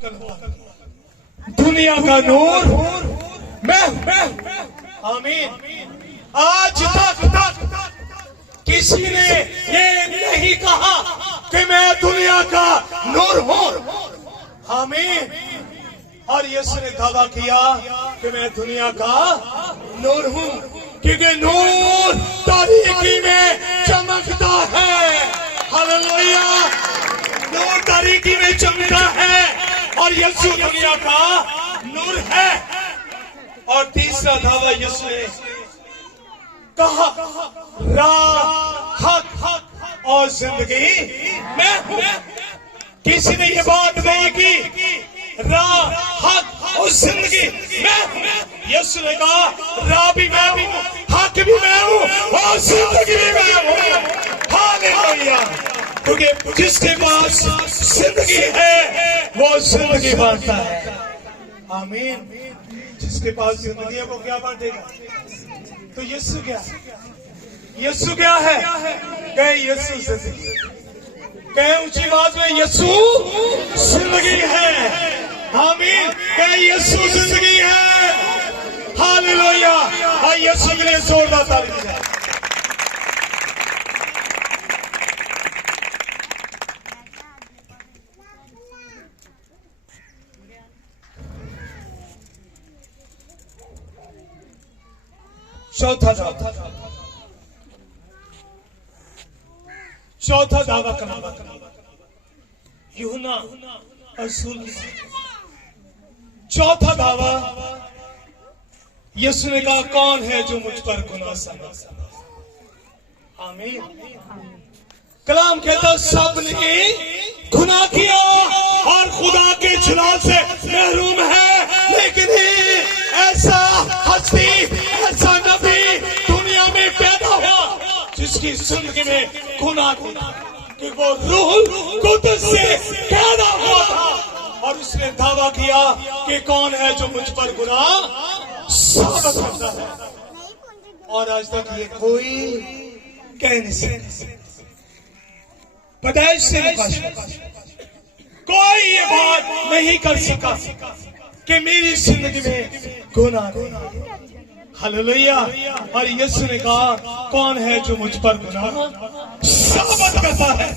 दुनिया का नूर मैं आमीन। आज तक किसी ने ये नहीं कहा कि मैं दुनिया का नूर हूं। आमीन। और यीशु ने दावा किया कि मैं दुनिया का नूर हूं, क्योंकि नूर तारीकी में चमकता है। हालेलुया। नूर तारीकी में चमकता है और यीशु दुनिया का नूर है। और तीसरा दावा यीशु ने कहा, राह, हक और जिंदगी मैं हूं। किसी ने ये बात नहीं की राह, हक और जिंदगी मैं हूं। यीशु ने कहा राह भी मैं हूं, हक भी मैं हूं और जिंदगी भी मैं हूं। हालेलुया। क्योंकि जिसके पास जिंदगी है वो जिंदगी बांटता है। आमीन। जिसके पास जिंदगी है वो क्या बांटेगा? तो यीशु क्या है? यीशु क्या है? कहे यीशु जिंदगी। कहे ऊंची आवाज में यीशु जिंदगी है। आमीन। कहे यीशु जिंदगी है। हालेलुया। और यीशु के लिए जोरदार ताली दी जाए। चौथा दावा करना यूहन्ना रसूल। चौथा दावा यीशु ने कहा कौन है जो मुझ पर गुनाह समझ। आमीन। कलाम कहता सबने गुनाह किया और खुदा के जलाल से महरूम है। लेकिन ऐसा हस्ती, ऐसा नबी दुनिया में पैदा हुआ जिसकी जिंदगी में गुनाह कि वो रूह कुदस से पैदा हुआ था। और उसने दावा किया कि कौन है जो मुझ पर गुनाह साबित करता है। और आज तक ये कोई कह नहीं सकता। पैदाइश से कोई ये बात नहीं कर सका कि मेरी जिंदगी में गुनाह नहीं। हालेलुया। और यीशु ने कहा कौन है जो मुझ पर गुनाह साबित करता है।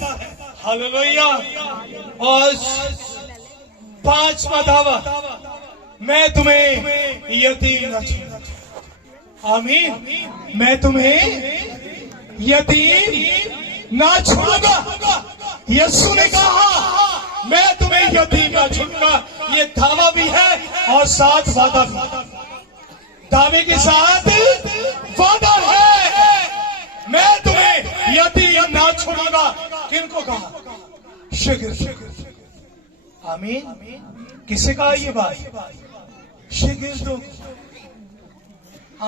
हालेलुया। और पांचवा दावा, मैं तुम्हें यतीम न छोड़ूंगा। आमीन। मैं तुम्हें यतीम ना छोड़ूंगा। यीशु ने कहा मैं तुम्हें यतीम ना छोड़ूंगा। ये दावा भी है और साथ वादा भी। दावे के साथ वादा है, मैं तुम्हें यतीम ना छोड़ूंगा। किनको कहा? शागिर्द। आमीन। किसे कहा ये बात? शागिर्दों।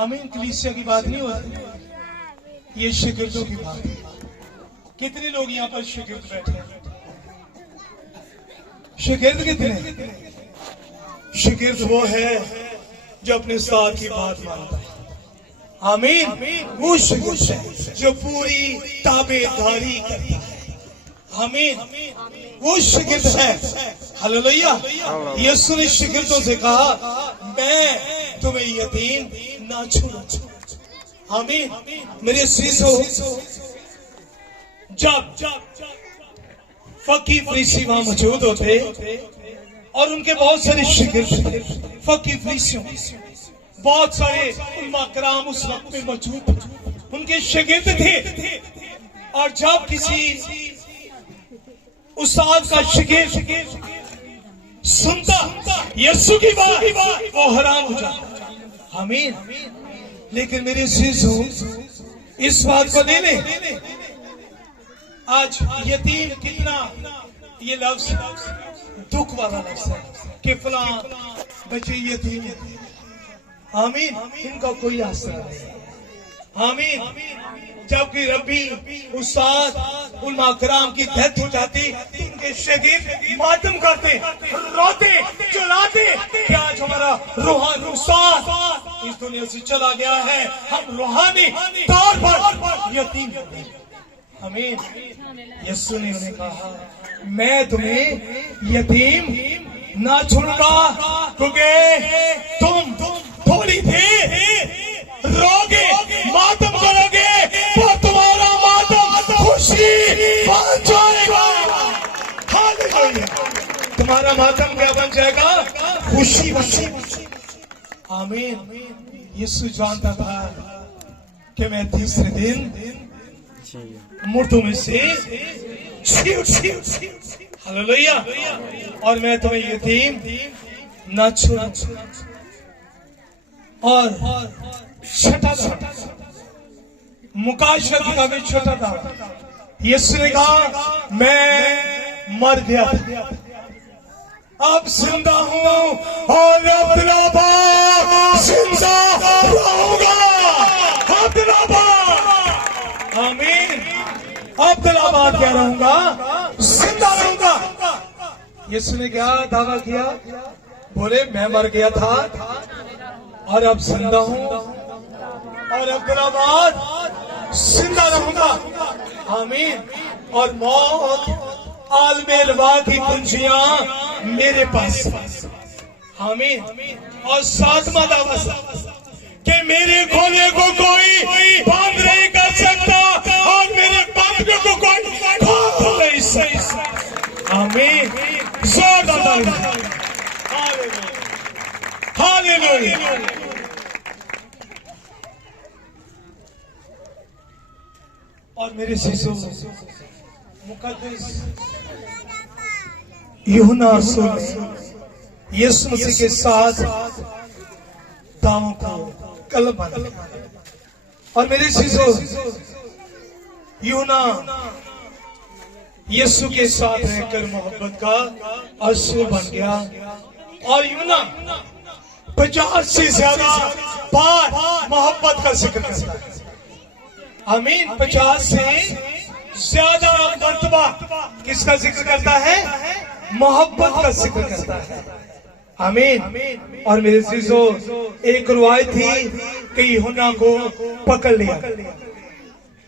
आमीन। कलीसिया की बात नहीं होती, ये शागिर्दों की बात है। कितने लोग यहाँ पर शागिर्द बैठे हैं? शागिर्द कितने? शागिर्द वो है जो अपने उस्ताद की बात मानता है। आमीन। वो शागिर्द है जो पूरी ताबेदारी करता है। आमीन। वो शागिर्द है। हालेलुया। यीशु ने शागिर्दों से कहा मैं तुम्हें यतीम ना छोड़ूंगा। आमीन। मेरे सीसो जब फकीर फरीसी वहां मौजूद होते और उनके बहुत सारे शागिर्द थे। फकीर फरीसियों बहुत सारे उलमा कराम उस वक्त में मौजूद थे, उनके शागिर्द थे। और जब किसी उस्ताद का शागिर्द सुनता यीशु की बात वो हैरान हो जाता। आमीन। लेकिन मेरे सीसो इस बात को ले ले, आज यतीम कितना ये लफ्ज दुख वाला लफ्ज है कि फलां बच्चे यतीम है। आमीन। इनका कोई आसरा नहीं। आमीन। जबकि रब्बी उस्ताद उलमा कराम की डेथ हो जाती तो उनके शागिर्द मातम करते, रोते, चिल्लाते कि आज हमारा रूहानी उस्ताद इस दुनिया से चला गया है, हम रूहानी तौर पर यतीम हैं। आमीन। यीशु ने उन्हें कहा मैं तुम्हें यतीम ना छोड़ूंगा, क्योंकि तुम थोड़ी देर रोगे, मातम करोगे, तो तुम्हारा मातम खुशी बन जाएगा। हालेलुया। तुम्हारा मातम क्या बन जाएगा? खुशी बन जाएगा। आमीन। यीशु जानता था कि मैं तीसरे दिन मुर्दों में से हालेलुया, और मैं तुम्हें यतीम न छोड़ूं। और छठा मुकाशरत का भी छोटा था। यीशु ने कहा मैं मर गया, अब जिंदा हूं और अब दिलाबाद जिंदा रहूंगा। आमीन। अब दिलाबाद क्या रहूंगा? जिंदा रहूंगा। यीशु ने क्या दावा किया? बोले मैं मर गया था और अब जिंदा हूं और अब दिलाबाद जिंदा रहूंगा। आमीन। और मौत आलमेलवा की कुंजियां मेरे पास। आमीन। और सातवां दावा कि मेरे खोले को कोई बंद नहीं कर सकता और मेरे बंद को कोई खोल नहीं सकता। आमीन। हालेलुया। और मेरे शिशु मुकद्दस यूहन्ना रसूल यीशु मसीह के साथ दावों को कलम बना। और मेरे शिशु यूहन्ना यीशु के साथ रहकर मोहब्बत का असूल बन गया। और यूहन्ना 50 से ज्यादा बार मोहब्बत का जिक्र करता है। आमीन। 50 से ज्यादा मर्तबा किसका जिक्र करता है? मोहब्बत का जिक्र करता है। आमीन। और मेरे चीजों एक रुवायत थी कि यूहन्ना को पकड़ लिया।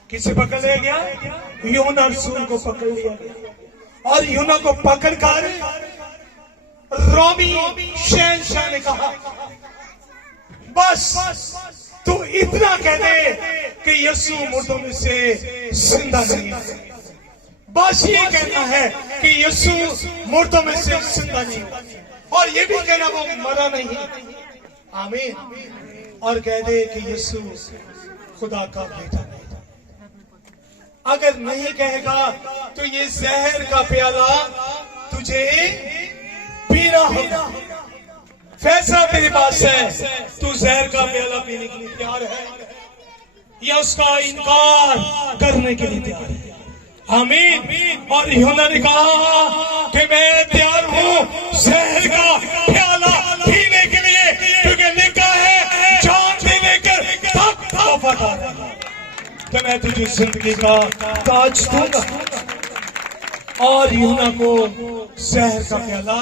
किसे पकड़ लिया गया? यूहन्ना रसूल को पकड़ लिया गया। और यूहन्ना को पकड़कर रोमी शहंशाह ने कहा बस तू इतना कह दे कि यीशु मुर्दों में से जिंदा नहीं है। बस ये कहना है कि यीशु मुर्दों में से जिंदा नहीं है, और ये भी कहना वो मरा नहीं। आमीन। और कह दे कि यीशु खुदा का बेटा नहीं। अगर नहीं कहेगा तो ये जहर का प्याला तुझे पीना होगा। फैसला तेरे पास है, तू जहर का प्याला पीने के लिए तैयार है या उसका इनकार करने के लिए तैयार है। आमीन। और यूहन्ना ने कहा कि मैं तैयार हूं जहर का प्याला पीने के लिए, क्योंकि लिखा है जान देने के तक वफादार है। तो मैं तुझे जिंदगी का ताज दूंगा। और यूहन्ना को जहर का प्याला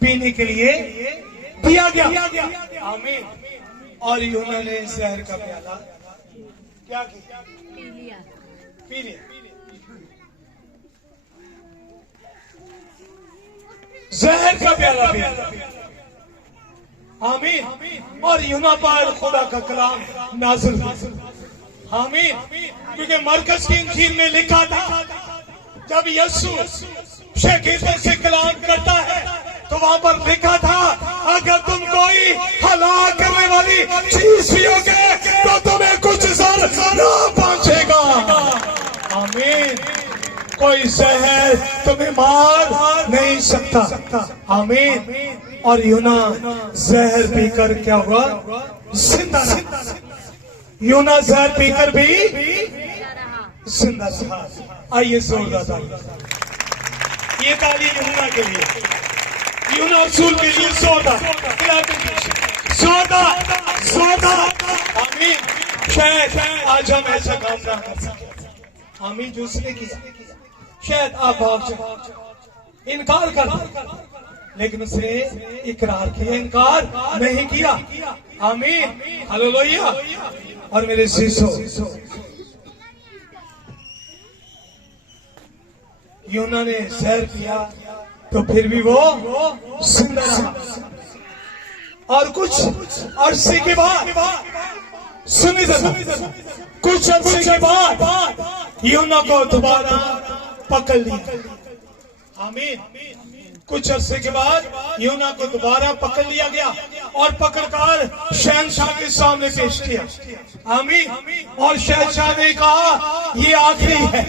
पीने के लिए दिया गया। आमीन। और यूहन्ना ने जहर का प्याला क्या किया? पी लिया। जहर का प्याला पिया। आमीन। और यूहन्ना पर खुदा का कलाम नाज़िल। आमीन। क्योंकि मरकज की इंजील में लिखा था जब यीशु शागिर्दों से कलाम करता है तो वहां पर लिखा था अगर तुम कोई हलाक करने वाली चीज पियोगे तो तुम्हें कुछ असर न पहुंचेगा। आमीन। कोई जहर तुम्हें मार नहीं सकता। आमीन। और यूहन्ना जहर पीकर क्या हुआ? जिंदा रहा। यूहन्ना जहर पीकर भी जिंदा रहा। आइए जोरदार ताली। ये ताली यूहन्ना के लिए, यूहन्ना रसूल के लिए जोरदार। आमीन। शायद आज हम ऐसा काम ना कर सके। आमीन। जो उसने किया शायद आप भाग जाए, इनकार कर दो, लेकिन उसने इकरार किया, इनकार नहीं किया। आमीन। हालेलुया। और मेरे शिशु यूहन्ना ने जहर पिया तो फिर भी वो जिंदा रहा। और कुछ अरसे के बाद, सुनिए जरा, कुछ अरसे के बाद यूहन्ना को दोबारा पकड़ लिया। आमीन। कुछ अरसे के बाद यूहन्ना को दोबारा पकड़ लिया गया और पकड़कर शहंशाह के सामने पेश किया। आमीन। और शहंशाह ने कहा ये आखिरी है,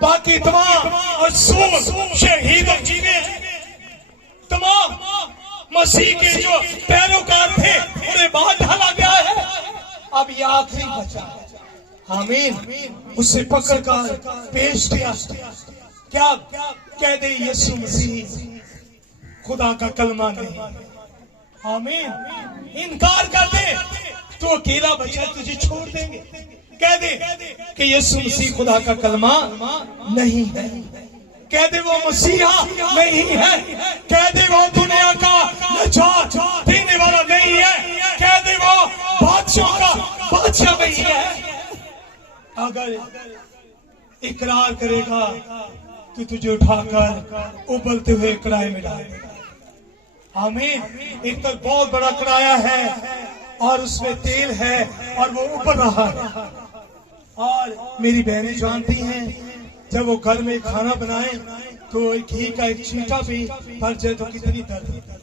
बाकी तमाम असूल शहीदों जी ने, तमाम मसीह के जो पैरोकार थे उन्हें बाहर डाला गया है, अब ये आखिरी बचा है। आमीन। उसे पकड़कर पेश किया। क्या कह दे यीशु मसीह खुदा का कलमा नहीं। आमीन। इनकार कर दे तो अकेला बचा, तुझे छोड़ देंगे। कह दे कि यीशु मसीह खुदा का कलमा नहीं है। कह दे वो मसीहा नहीं है। कह दे वो दुनिया का नजात देने वाला नहीं है। कह दे वो बादशाह का बादशाह नहीं है। अगर इकरार करेगा तो तुझे उठाकर उबलते हुए कढ़ाई में डालेगा। आमीन। एक तो बहुत बड़ा कढ़ाया है और उसमें तेल है और वो उबल रहा है। और मेरी बहनें जानती हैं, जब वो घर में खाना बनाए तो घी का एक छींटा भी भर जाए तो कितनी दर्द होती है।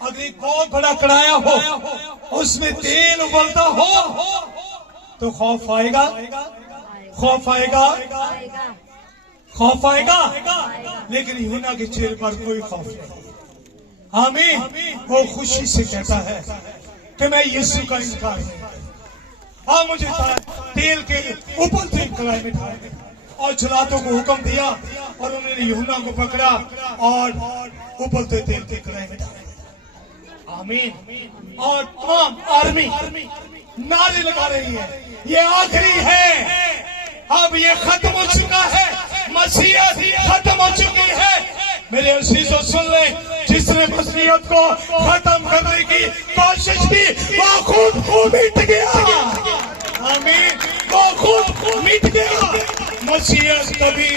अगर एक बहुत बड़ा कढ़ाया हो, उसमें तेल उबलता हो, तो खौफ आएगा, खौफ आएगा, खौफ आएगा। लेकिन यूहन्ना के चेहरे पर कोई खौफ नहीं। आमीन। वो खुशी से कहता है कि मैं यीशु का इनकार नहीं। हाँ, मुझे तेल के उबलते कढ़ाई में डाल और जलातों को हुक्म दिया और उन्होंने यूहन्ना को पकड़ा और उबलते तेल के कढ़ाई में डाला। आमीन। और तमाम आर्मी नारे लगा रही है, ये आखिरी है, अब ये खत्म हो चुका है, मसीहत खत्म हो चुकी है। मेरे अजीजों सुन ले, जिसने मसीहत को खत्म करने की कोशिश की वो खुद मिट गया। आमीन। वो खुद मिट गया। मसीहत कभी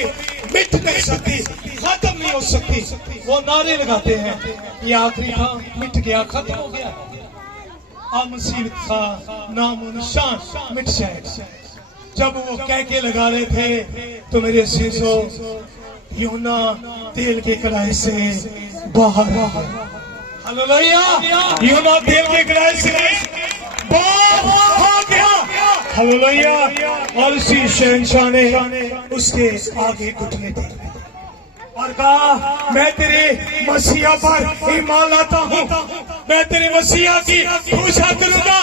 मिट नहीं सकती, खत्म नहीं हो सकती। वो नारे लगाते हैं ये आखिरी था, मिट गया, खत्म हो गया। अब मसीहत का नाम निशान मिट जाएगा। जब वो कह के लगा रहे थे तो मेरे अजीजों यूहन्ना तेल के कढ़ाई से बाहर आ गया। हालेलुया। यूहन्ना तेल के कढ़ाई से बाहर आ गया। हालेलुया। और उसी शहंशाह ने उसके आगे घुटने टेके और कहा, मैं तेरे मसीहा पर ईमान लाता हूँ, मैं तेरे मसीहा की पूजा करूंगा।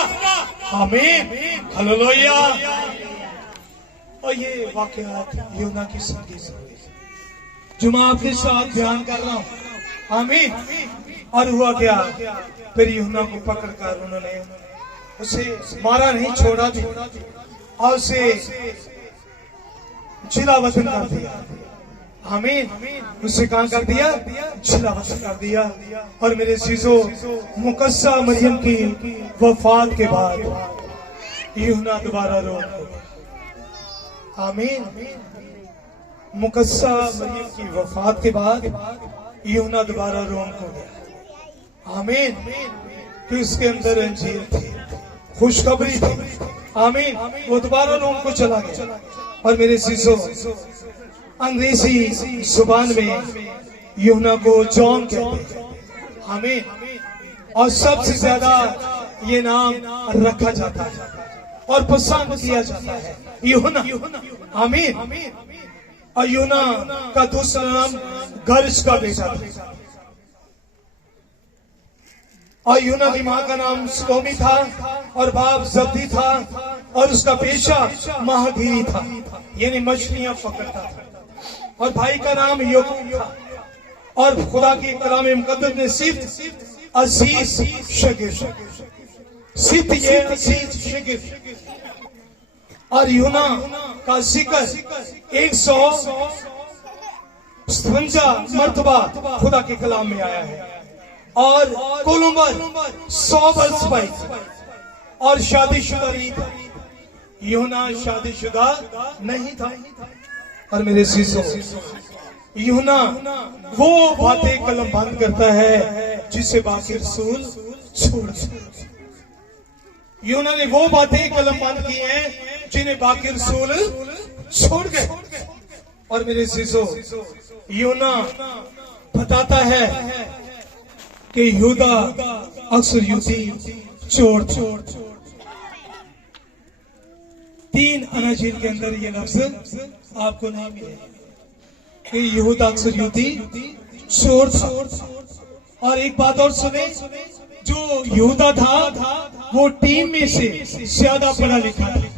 आमीन। हालेलुया। और ये वाकयात यूहन्ना की जिंदगी से जो मैं आपके साथ बयान कर रहा हूँ। आमीन। और हुआ क्या, फिर यूहन्ना को पकड़कर उन्होंने उसे मारा नहीं, छोड़ा भी और उसे जिला वतन कर दिया। आमीन। उसे कहां कर दिया? जिला वतन कर दिया। और मेरे चीजों मुकस्सा मरियम की वफात के बाद यूहन्ना दोबारा रोम हो गया। आमीन। मुकस्सा मरियम की वफात के बाद यूहन्ना दोबारा रोम को गया। आमीन। कि उसके अंदर अंजीर थी, खुशखबरी थी। आमीन। वो दोबारा रोम को चला गया। और मेरे चीजों अंग्रेजी जुबान में यूहन्ना को जॉन कहते हैं। आमीन। और सबसे ज्यादा ये नाम रखा जाता है और पसंद किया जाता है, यूहन्ना। आमीन। और यूहन्ना का दूसरा नाम गर्ज का बेटा था। और यूहन्ना की माँ का नाम सलोमी था और बाप जब्दी था और उसका पेशा महागिरी था, यानी मछलियां पकड़ता था। और भाई का नाम याकूब था। और खुदा की कलाम मुकद्दस ने सिर्फ अजीज शगिर, सिर्फ ये अजीज शगिर। और यूहन्ना का जिक्र 157 मर्तबा खुदा के कलाम में आया है। और कुल उम्र 100 वर्ष पाई और शादीशुदा नहीं था। यूहन्ना शादीशुदा नहीं था। और मेरे सीसो यूना वो बातें कलम बंद करता है जिसे बाकी रसूल छोड़ दे। यूना ने वो बातें कलम बंद की हैं जिन्हें बाकी रसूल छोड़ गए। और मेरे अज़ीज़ों, यूना बताता है कि यहूदा अक्सर यूदी चोर चोर। 3 अनाजील के अंदर ये लफ्ज आपको नहीं मिलेगा कि यहूदा अक्सर यूदी चोर था। और एक बात और सुने, जो यहूदा था वो टीम में से ज्यादा पढ़ा लिखा था।